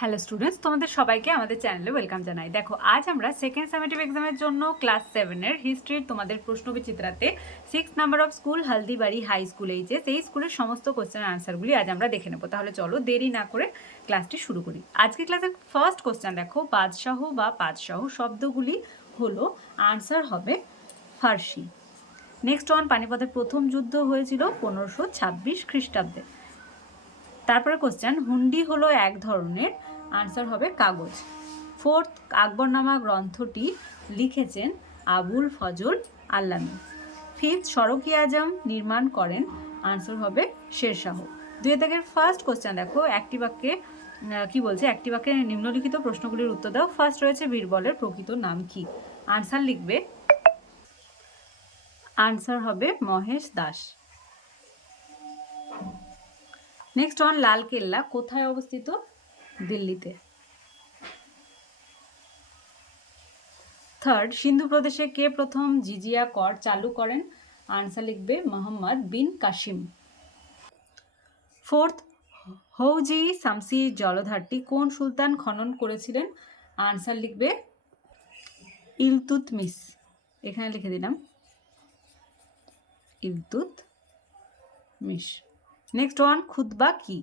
Hello students তোমাদের সবাইকে আমাদের চ্যানেলে ওয়েলকাম জানাই। দেখো, আজ আমরা সেকেন্ড সেমেটিভ এক্সামের জন্য ক্লাস সেভেনের হিস্ট্রির তোমাদের প্রশ্নবিচিত্রাতে six number of school Haldibari high school HS এই স্কুলের সমস্ত কোশ্চেন আনসারগুলি আজ আমরা দেখে নেব। তাহলে চলো দেরি না করে ক্লাসটি শুরু করি। আজকে ক্লাসের ফার্স্ট কোশ্চেন দেখো, বাদশাহ বা পাদশাহ শব্দগুলি হলো আনসার হবে ফার্সি। নেক্সট ওয়ান পানিপথের প্রথম যুদ্ধ হয়েছিল পনেরোশো ছাব্বিশ খ্রিস্টাব্দে। তারপরে কোশ্চেন হুন্ডি হলো এক ধরনের আনসার হবে কাগজ। ফোর্থ আকবরনামা গ্রন্থটি লিখেছেন আবুল ফজল আল্লামী। ফিফথ সড়কি আজম নির্মাণ করেন আনসার হবে শেরশাহ দুই দাগের ফার্স্ট কোশ্চেন দেখো, একটি বাক্যে কি বলছে? একটি বাক্যে নিম্নলিখিত প্রশ্নগুলির উত্তর দাও। ফার্স্ট রয়েছে বীরবলের প্রকৃত নাম কি? আনসার লিখবে আনসার হবে মহেশ দাস। নেক্সট ওয়ান লাল কেল্লা, কোথায় অবস্থিত? দিল্লিতে। থার্ড সিন্ধু প্রদেশে কে প্রথম জিজিয়া কর চালু করেন? আনসার লিখবে মোহাম্মদ বিন কাশিম ফোর্থ হৌজি সামসি জলধারটি কোন সুলতান খনন করেছিলেন? আনসার লিখবে ইলতুতমিস এখানে লিখে দিলাম। ইলতুত মিস নেক্সট ওয়ান খুতবা কি?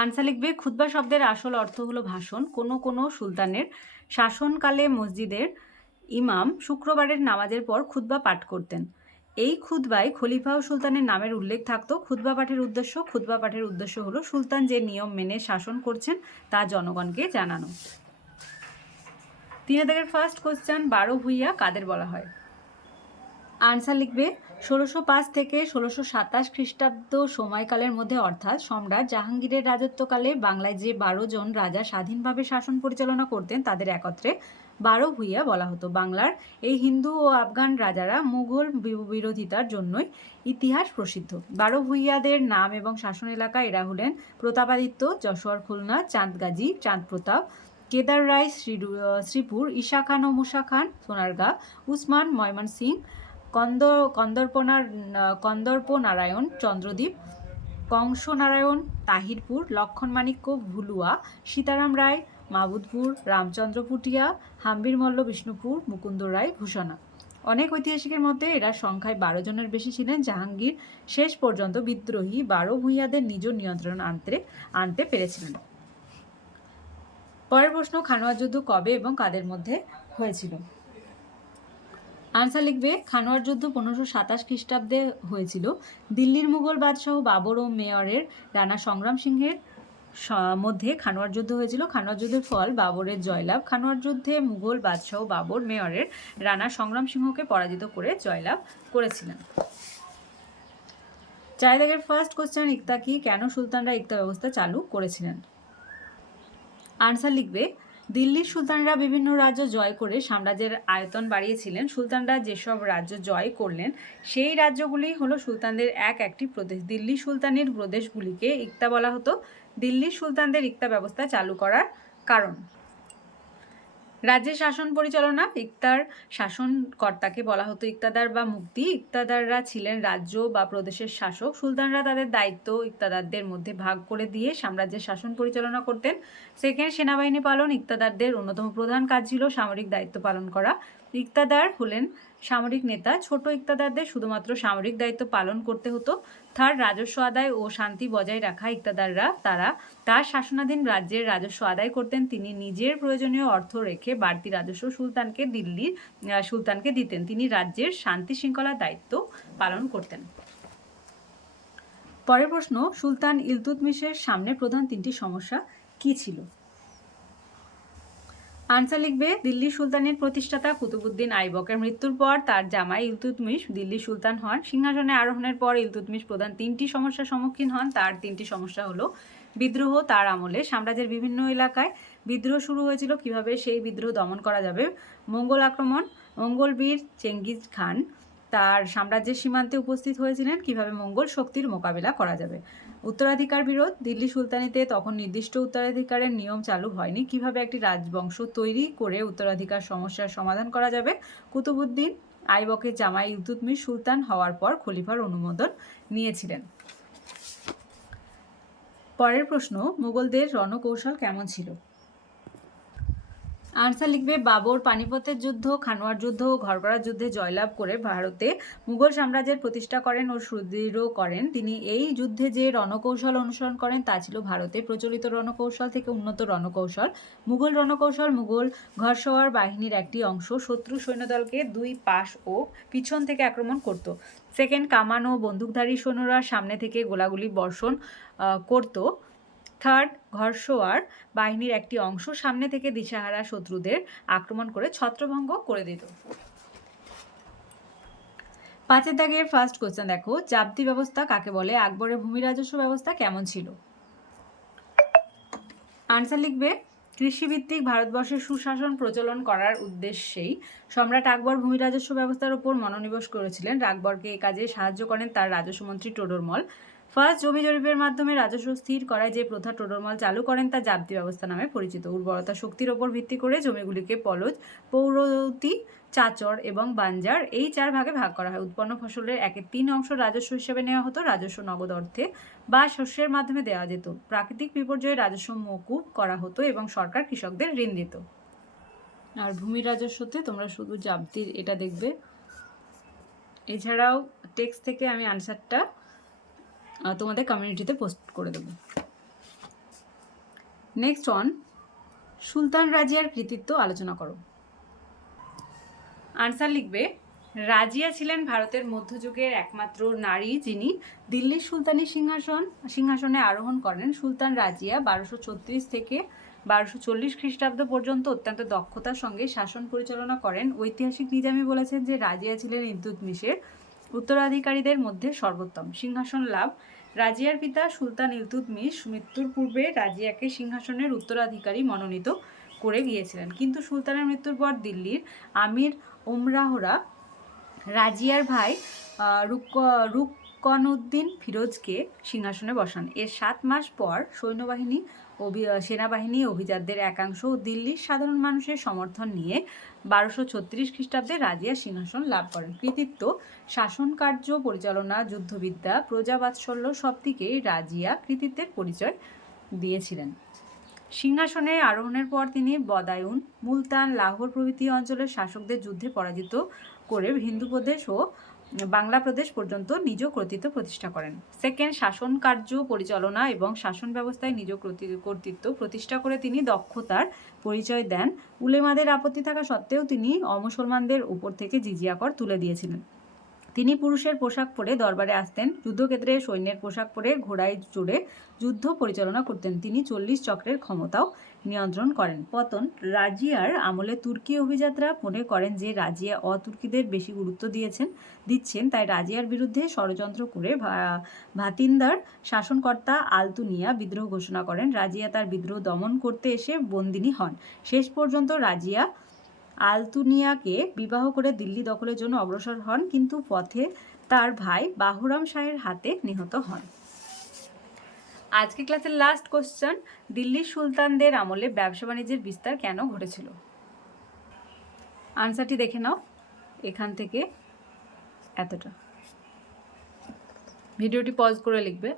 আনসার লিখবে খুতবা শব্দের আসল অর্থ হলো ভাষণ। কোনো কোনো সুলতানের শাসনকালে মসজিদের ইমাম শুক্রবারের নামাজের পর খুতবা পাঠ করতেন। এই খুতবায় খলিফা ও সুলতানের নামের উল্লেখ থাকত। খুতবা পাঠের উদ্দেশ্য, খুতবা পাঠের উদ্দেশ্য হলো সুলতান যে নিয়ম মেনে শাসন করছেন তা জনগণকে জানানো। তিন হাজারের ফার্স্ট কোশ্চেন বারো ভুইয়া কাদের বলা হয়? আনসার লিখবে ষোলোশো পাঁচ থেকে ষোলোশো সাতাশ খ্রিস্টাব্দ সময়কালের মধ্যে অর্থাৎ সম্রাট জাহাঙ্গীরের রাজত্বকালে বাংলায় যে বারো জন রাজা স্বাধীনভাবে শাসন পরিচালনা করতেন, তাদের একত্রে বারো ভুইয়া বলা হতো। বাংলার এই হিন্দু ও আফগান রাজারা মুঘল বিরোধিতার জন্যই ইতিহাস প্রসিদ্ধ। বারো ভুইয়াদের নাম এবং শাসন এলাকা, এরা হলেন প্রতাপাদিত্য যশোয়ার খুলনা, চাঁদগাজী চাঁদ প্রতাপ কেদার রায় শ্রী শ্রীপুর, ঈশা খান ও মুসা খান, সোনারগাঁ, উসমান ময়মন সিং কন্দ কন্দর্পনার কন্দর্প নারায়ণ চন্দ্রদ্বীপ, কংসনারায়ণ, তাহিরপুর লক্ষণমাণিক্য ভুলুয়া, সীতারাম রায়, মাবুদপুর, রামচন্দ্র পুটিয়া, হাম্বির মল্ল, বিষ্ণুপুর মুকুন্দ রায় ভূষণা অনেক ঐতিহাসিকের মধ্যে এরা সংখ্যায় বারো জনের বেশি ছিলেন, জাহাঙ্গীর শেষ পর্যন্ত বিদ্রোহী বারো ভূঁইয়াদের নিজ নিয়ন্ত্রণ আনতে আনতে পেরেছিলেন। পরের প্রশ্ন খানোয়া যুদ্ধ কবে এবং কাদের মধ্যে হয়েছিল? আনসার লিখবে, খানোয়ার যুদ্ধ পনেরোশো সাতাশ খ্রিস্টাব্দে হয়েছিল। দিল্লির মুঘল বাদশাহ বাবর ও মেয়রের রানা সংগ্রাম সিংহের মধ্যে খানোয়ার যুদ্ধ হয়েছিল। খানোয়ার যুদ্ধের ফল বাবরের জয়লাভ। খানোয়ার যুদ্ধে মুঘল বাদশাহ বাবর মেয়রের রানা সংগ্রাম সিংহকে পরাজিত করে জয়লাভ করেছিলেন। চারিদাগের ফার্স্ট কোশ্চেন ইকতা কি কেন সুলতানরা ইকতা ব্যবস্থা চালু করেছিলেন? আনসার লিখবে দিল্লির সুলতানরা বিভিন্ন রাজ্য জয় করে সাম্রাজ্যের আয়তন বাড়িয়েছিলেন। সুলতানরা যেসব রাজ্য জয় করলেন, সেই রাজ্যগুলি হলো সুলতানদের এক একটি প্রদেশ। দিল্লি সুলতানের প্রদেশগুলিকে ইকতা বলা হতো। দিল্লির সুলতানদের ইক্তা ব্যবস্থা চালু করার কারণ। রাজ্যের শাসন পরিচালনা ইকতার শাসনকর্তাকে বলা হতো ইকতাদার বা মুক্তি। ইকতাদাররা ছিলেন রাজ্য বা প্রদেশের শাসক। সুলতানরা তাদের দায়িত্ব ইকতাদারদের মধ্যে ভাগ করে দিয়ে সাম্রাজ্যের শাসন পরিচালনা করতেন। সেকেন্ড সেনাবাহিনী পালন ইকতাদারদের অন্যতম প্রধান কাজ ছিল সামরিক দায়িত্ব পালন করা। ইকতাদার হলেন সামরিক নেতা। ছোট ইকতাদারদের শুধুমাত্র সামরিক দায়িত্ব পালন করতে হতো। থার্ড রাজস্ব আদায় ও শান্তি বজায় রাখা ইকতাদাররা, তারা তার শাসনাধীন রাজ্যের রাজস্ব আদায় করতেন। তিনি নিজের প্রয়োজনীয় অর্থ রেখে বাড়তি রাজস্ব সুলতানকে দিল্লির সুলতানকে দিতেন। তিনি রাজ্যের শান্তি শৃঙ্খলার দায়িত্ব পালন করতেন। পরের প্রশ্ন, সুলতান ইলতুতমিশের সামনে প্রধান তিনটি সমস্যা কি ছিল? আনসার লিখবে দিল্লি সুলতানের প্রতিষ্ঠাতা কুতুবুদ্দিন আইবকের মৃত্যুর পর তার জামাই ইলতুতমিশ, দিল্লি সুলতান হন। সিংহাসনে আরোহণের পর ইলতুতমিশ প্রধান তিনটি সমস্যার সম্মুখীন হন। তার তিনটি সমস্যা হলো বিদ্রোহ, তার আমলে। সাম্রাজ্যের বিভিন্ন এলাকায় বিদ্রোহ শুরু হয়েছিল। কীভাবে সেই বিদ্রোহ দমন করা যাবে? মঙ্গল আক্রমণ মঙ্গল বীর চেঙ্গিজ খান তার সাম্রাজ্যের সীমান্তে উপস্থিত হয়েছিলেন। কীভাবে মঙ্গল শক্তির মোকাবিলা করা যাবে? উত্তরাধিকার বিরোধ, দিল্লি সুলতানিতে তখন নির্দিষ্ট উত্তরাধিকারের নিয়ম চালু হয়নি। কীভাবে একটি রাজবংশ তৈরি করে উত্তরাধিকার সমস্যার সমাধান করা যাবে? কুতুবুদ্দিন আইবকের জামাই ইউতুতমির সুলতান হওয়ার পর খলিফার অনুমোদন নিয়েছিলেন। পরের প্রশ্ন মুঘলদের রণকৌশল কেমন ছিল? আনসার লিখবে, বাবর পানিপথের যুদ্ধ, খানোয়ার যুদ্ধ ও ঘরগড়ার যুদ্ধে জয়লাভ করে ভারতে মুঘল সাম্রাজ্যের প্রতিষ্ঠা করেন ও সুদৃঢ় করেন। তিনি এই যুদ্ধে যে রণকৌশল অনুসরণ করেন, তা ছিল ভারতে প্রচলিত রণকৌশল থেকে উন্নত রণকৌশল। মুঘল রণকৌশল, মুঘল ঘরসওয়ার বাহিনীর একটি অংশ শত্রু সৈন্যদলকে দুই পাশ ও পিছন থেকে আক্রমণ করত। সেকেন্ড কামান ও বন্দুকধারী সৈন্যরা সামনে থেকে গোলাগুলি বর্ষণ করত। থার্ড ঘরসোয়ার, বাহিনীর একটি অংশ সামনে থেকে দিশাহারা শত্রুদের আক্রমণ করে ছত্রভঙ্গ করে দিত। পাঁচের দাগের ফার্স্ট কোশ্চেন দেখো, জাপ্তি ব্যবস্থা কাকে বলে? আকবরের ভূমি রাজস্ব ব্যবস্থা কেমন ছিল? আনসার লিখবে, কৃষিভিত্তিক ভারতবর্ষের সুশাসন প্রচলন করার উদ্দেশ্যেই সম্রাট আকবর ভূমি রাজস্ব ব্যবস্থার উপর মনোনিবেশ করেছিলেন। আকবরকে এ কাজে সাহায্য করেন তার রাজস্ব মন্ত্রী টোডরমল। ফার্স্ট জমি জরিপের মাধ্যমে রাজস্ব স্থির করায় যে প্রথা টোডরমল চালু করেন তা জাপ্তি ব্যবস্থা নামে পরিচিত। উর্বরতা শক্তির ওপর ভিত্তি করে জমিগুলিকে পলজ, পৌরতি, চাচর এবং বাঞ্জার এই চার ভাগে ভাগ করা হয়। উৎপন্ন ফসলের একের তিন অংশ রাজস্ব হিসেবে নেওয়া হতো, রাজস্ব নগদ অর্থে বা শস্যের মাধ্যমে দেওয়া যেত। প্রাকৃতিক বিপর্যয়ে রাজস্ব মকুব করা হতো এবং সরকার কৃষকদের ঋণ দিত। আর ভূমি রাজস্বতে তোমরা শুধু জাপ্তির এটা দেখবে। এছাড়াও টেক্সট থেকে আমি আনসারটা তোমাদের কমিউনিটিতে পোস্ট করে দেবো। নেক্সট অন সুলতান রাজিয়ার কৃতিত্ব আলোচনা করো। আনসার লিখবে, রাজিয়া ছিলেন ভারতের মধ্যযুগের একমাত্র নারী যিনি দিল্লির সুলতানি সিংহাসন, সিংহাসনে আরোহণ করেন। সুলতান রাজিয়া বারোশো ছত্রিশ থেকে বারোশো চল্লিশ খ্রিস্টাব্দ পর্যন্ত অত্যন্ত দক্ষতার সঙ্গে শাসন পরিচালনা করেন। ঐতিহাসিক নিজামী বলেছেন যে রাজিয়া ছিলেন ইলতুৎমিশের উত্তরাধিকারীদের মধ্যে সর্বোত্তম। সিংহাসন লাভ। রাজিয়ার পিতা সুলতান ইলতুৎমিশ মৃত্যুর পূর্বে রাজিয়াকে সিংহাসনের উত্তরাধিকারী মনোনীত করে গিয়েছিলেন। কিন্তু সুলতানের মৃত্যুর পর দিল্লির আমির ওমরাহরা রাজিয়ার ভাই রুক রুকনউদ্দিন ফিরোজকে সিংহাসনে বসান। এর সাত মাস পর সৈন্যবাহিনী অভি- সেনাবাহিনী, অভিজাতদের একাংশ ও দিল্লির সাধারণ মানুষের সমর্থন নিয়ে বারোশো ছত্রিশ খ্রিস্টাব্দে রাজিয়া সিংহাসন লাভ করেন। কৃতিত্ব, শাসন কার্য, পরিচালনা, যুদ্ধবিদ্যা, প্রজাবাৎসল্য সব দিকেই রাজিয়া কৃতিত্বের পরিচয় দিয়েছিলেন। সিংহাসনে আরোহণের পর তিনি বদায়ুন, মুলতান, লাহোর প্রভৃতি অঞ্চলের শাসকদের যুদ্ধে পরাজিত করে হিন্দু প্রদেশ ও বাংলা প্রদেশ পর্যন্ত নিজ কর্তৃত্ব প্রতিষ্ঠা করেন। সেকেন্ড শাসন কার্য পরিচালনা এবং শাসন ব্যবস্থায় নিজ কর্তৃ- কর্তৃত্ব প্রতিষ্ঠা করে তিনি দক্ষতার পরিচয় দেন। উলেমাদের আপত্তি থাকা সত্ত্বেও তিনি অমুসলমানদের উপর থেকে জিজিয়া কর তুলে দিয়েছিলেন। তিনি পুরুষের পোশাক পরে দরবারে আসতেন। যুদ্ধক্ষেত্রে সৈন্যের পোশাক পরে ঘোড়ায় চড়ে যুদ্ধ পরিচালনা করতেন। তিনি চল্লিশ চক্রের ক্ষমতাও নিয়ন্ত্রণ করেন। পতন রাজিয়ার আমলে তুর্কি অভিযাত্রা মনে করেন যে রাজিয়া অতুর্কিদের বেশি গুরুত্ব দিয়েছেন, দিচ্ছেন। তাই রাজিয়ার বিরুদ্ধে ষড়যন্ত্র করে ভাতিন্দার শাসনকর্তা আলতুনিয়া বিদ্রোহ ঘোষণা করেন। রাজিয়া তার বিদ্রোহ দমন করতে এসে বন্দিনী হন। শেষ পর্যন্ত রাজিয়া আলতুনিয়াকে বিবাহ করে দিল্লি দখলের জন্য অগ্রসর হন, কিন্তু পথে তার ভাই বাহুরাম শাহের হাতে নিহত হন। আজকে ক্লাসের লাস্ট কোশ্চেন দিল্লির সুলতানদের আমলে ব্যবসা বাণিজ্যের বিস্তার কেন ঘটেছিল? আনসারটি দেখে নাও, এখান থেকে এতটা। ভিডিওটি পজ করে লিখবে।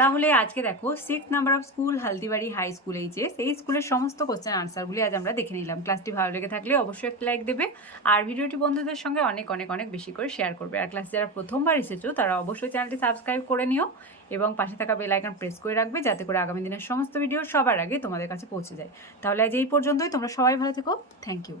তাহলে আজকে দেখো six number of school Haldibari high school HS এই স্কুলের সমস্ত কোশ্চেন আনসারগুলি আজ আমরা দেখে নিলাম। ক্লাসটি ভালো লেগে থাকলে অবশ্যই একটা লাইক দেবে। আর ভিডিওটি বন্ধুদের সঙ্গে অনেক অনেক অনেক বেশি করে শেয়ার করবে। আর ক্লাস যারা প্রথমবার এসেছ, তারা অবশ্যই চ্যানেলটি সাবস্ক্রাইব করে নিও এবং পাশে থাকা বেল আইকন প্রেস করে রাখবে যাতে করে আগামী দিনের সমস্ত ভিডিও সবার আগে তোমাদের কাছে পৌঁছে যায়। তাহলে আজ এই পর্যন্তই, তোমরা সবাই ভালো থেকো। Thank you